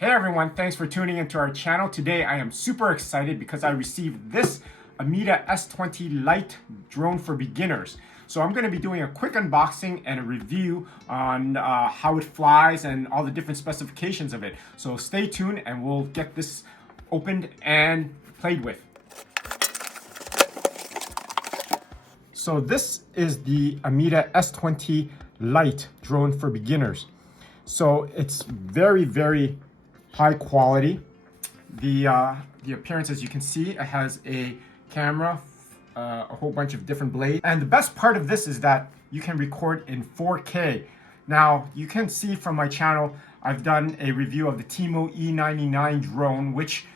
Hey everyone, thanks for tuning into our channel. Today I am super excited because I received this Ameta S20 Lite drone for beginners. So I'm going to be doing a quick unboxing and a review on how it flies and all the different specifications of it. So stay tuned and we'll get this opened and played with. So this is the Ameta S20 Lite drone for beginners. So it's very high quality. The appearance, as you can see, it has a camera, a whole bunch of different blades. And the best part of this is that you can record in 4K. Now, you can see from my channel, I've done a review of the Timo E99 drone, which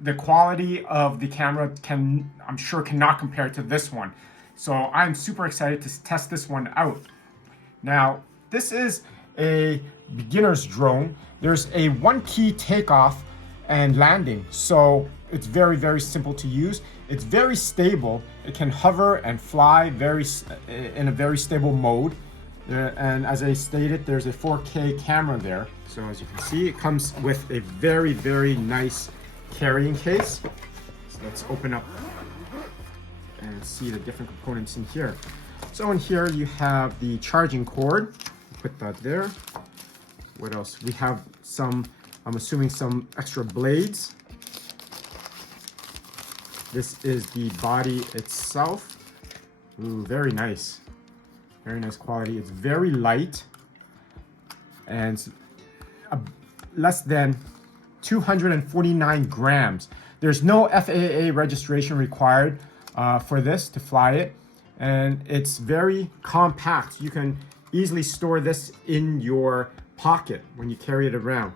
the quality of the camera I'm sure cannot compare to this one. So I'm super excited to test this one out. Now, this is a beginner's drone. There's a one-key takeoff and landing, so it's very simple to use. It's very stable. It can hover and fly in a very stable mode. And as I stated, there's a 4K camera there. So as you can see, it comes with a very nice carrying case. So let's open up and see the different components in here. So in here you have the charging cord. Put that there. What else? We have some, I'm assuming, some extra blades. This is the body itself. Ooh, very nice. Very nice quality. It's very light and less than 249 grams. There's no FAA registration required for this to fly it, and it's very compact. You can easily store this in your pocket when you carry it around.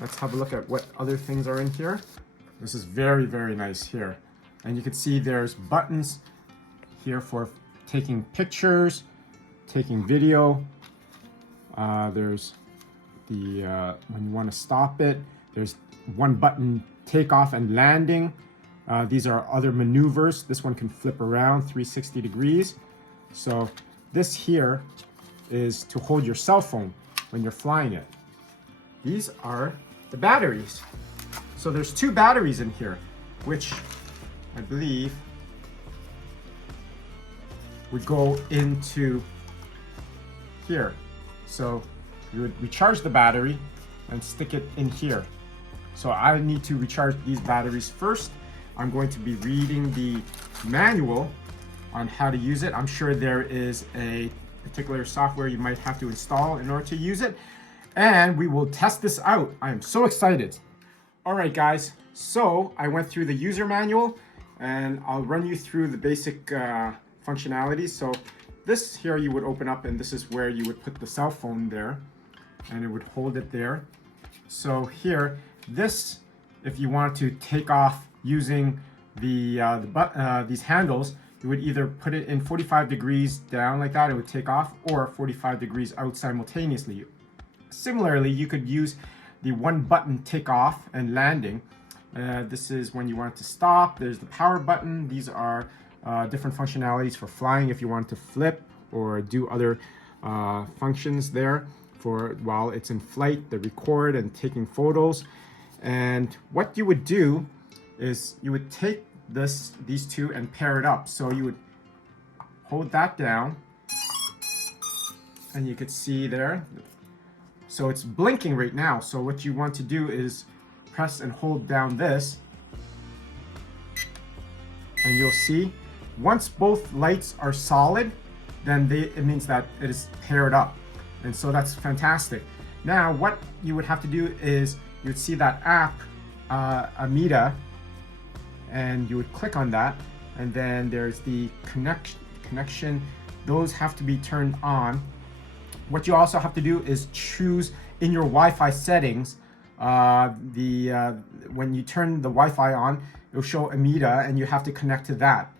Let's have a look at what other things are in here. This is very nice here, and you can see there's buttons here for taking pictures, taking video. There's the when you want to stop it, there's one button, takeoff and landing. These are other maneuvers. This one can flip around 360 degrees. So this here is to hold your cell phone when you're flying it. These are the batteries. So there's two batteries in here, which I believe would go into here. So you would recharge the battery and stick it in here. So I need to recharge these batteries first. I'm going to be reading the manual on how to use it. I'm sure there is a particular software you might have to install in order to use it. And we will test this out. I am so excited. All right, guys. So I went through the user manual and I'll run you through the basic functionalities. So this here you would open up, and this is where you would put the cell phone there and it would hold it there. So here, this, if you want to take off using these handles, you would either put it in 45 degrees down like that, it would take off, or 45 degrees out simultaneously. Similarly, you could use the one button takeoff and landing. This is when you want to stop. There's the power button. These are different functionalities for flying if you want to flip or do other functions there for while it's in flight, the record and taking photos. And what you would do is you would take these two and pair it up. So you would hold that down and you could see there. So it's blinking right now. So what you want to do is press and hold down this, and you'll see once both lights are solid, then it means that it is paired up. And so that's fantastic. Now what you would have to do is you would see that app, Ameta, and you would click on that, and then there's the connection. Those have to be turned on. What you also have to do is choose in your Wi-Fi settings, when you turn the Wi-Fi on, it'll show Ameta and you have to connect to that.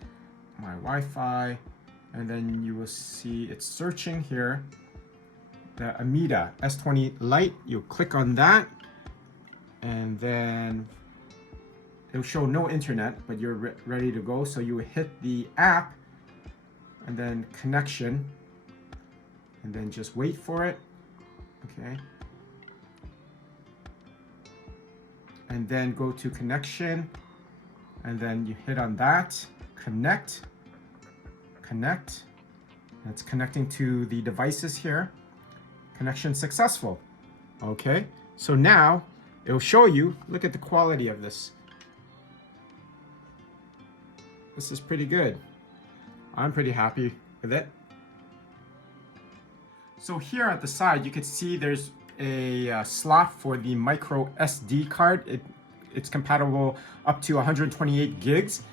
My Wi-Fi, and then you will see it's searching here, the Ameta S20 Lite. You'll click on that and then it'll show no internet, but you're ready to go. So you will hit the app and then connection, and then just wait for it. Okay. and then go to connection, and then you hit on that, connect. It's connecting to the devices here. Connection successful. Okay, so now it'll show you, look at the quality of this. This is pretty good. I'm pretty happy with it. So here at the side, you can see there's a slot for the micro SD card. It's compatible up to 128 gigs.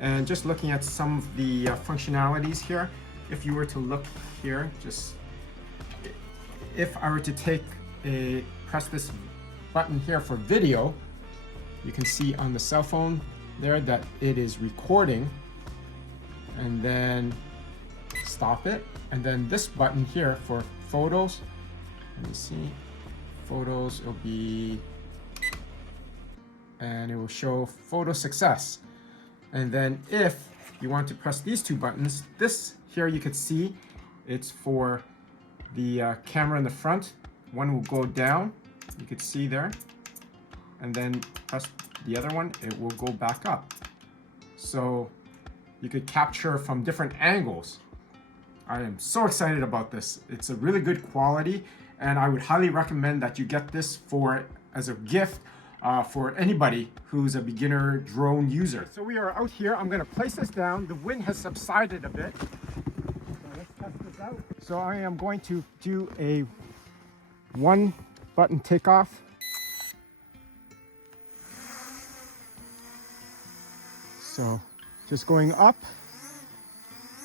And just looking at some of the functionalities here, if you were to look here, just if I were to press this button here for video, you can see on the cell phone there that it is recording, and then stop it. And then this button here for photos, let me see, photos will be, and it will show photo success. And then if you want to press these two buttons, this here you could see it's for the camera in the front. One will go down, you could see there, and then press the other one, it will go back up. So you could capture from different angles. I am so excited about this. It's a really good quality, and I would highly recommend that you get this as a gift for anybody who's a beginner drone user. So we are out here. I'm going to place this down. The wind has subsided a bit. So let's test this out. So I am going to do a one button takeoff. So just going up.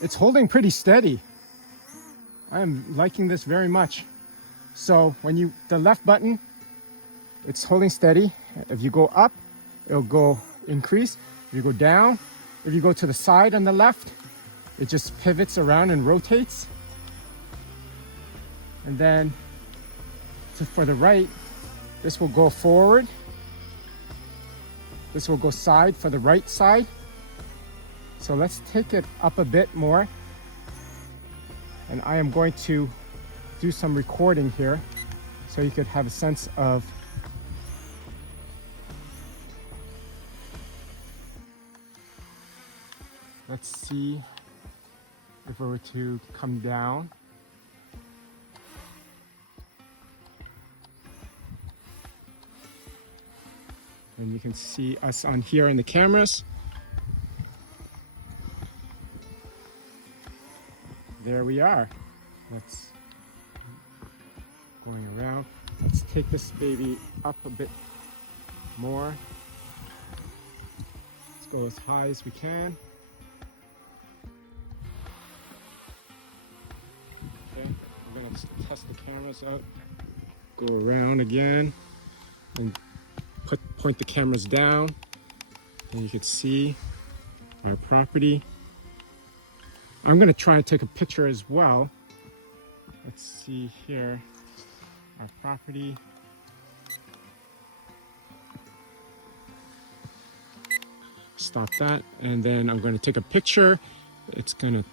It's holding pretty steady. I am liking this very much. So when the left button, it's holding steady. If you go up, it'll go increase. If you go down, if you go to the side on the left, it just pivots around and rotates. And then for the right, this will go forward. This will go side for the right side. So let's take it up a bit more. And I am going to do some recording here so you could have a sense of let's see if we were to come down. And you can see us on here in the cameras. There we are. Let's going around. Let's take this baby up a bit more. Let's go as high as we can. Okay, we're gonna test the cameras out. Go around again and point the cameras down, and you can see our property. I'm going to try and take a picture as well. Let's see here, our property. Stop that, and then I'm going to take a picture. It's going to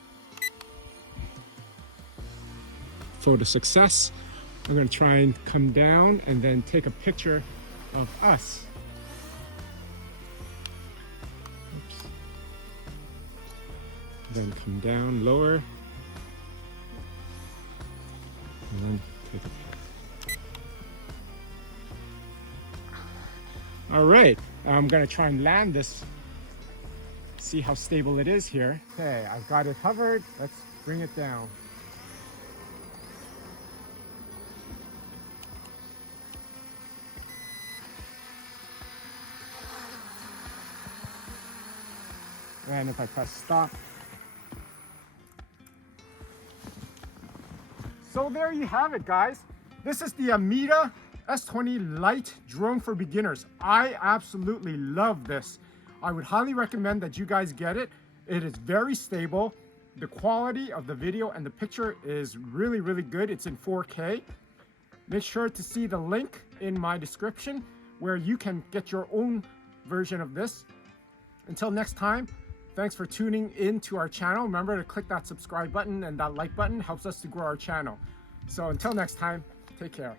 photo success. I'm going to try and come down and then take a picture of us. Oops. Then come down lower, and then take a picture. All right, I'm gonna try and land this, see how stable it is here. Okay, I've got it hovered. Let's bring it down. And if I press stop. So there you have it, guys. This is the Ameta S20 Lite drone for beginners. I absolutely love this. I would highly recommend that you guys get it. It is very stable. The quality of the video and the picture is really, really good. It's in 4K. Make sure to see the link in my description where you can get your own version of this. Until next time, thanks for tuning in to our channel. Remember to click that subscribe button, and that like button helps us to grow our channel. So until next time, take care.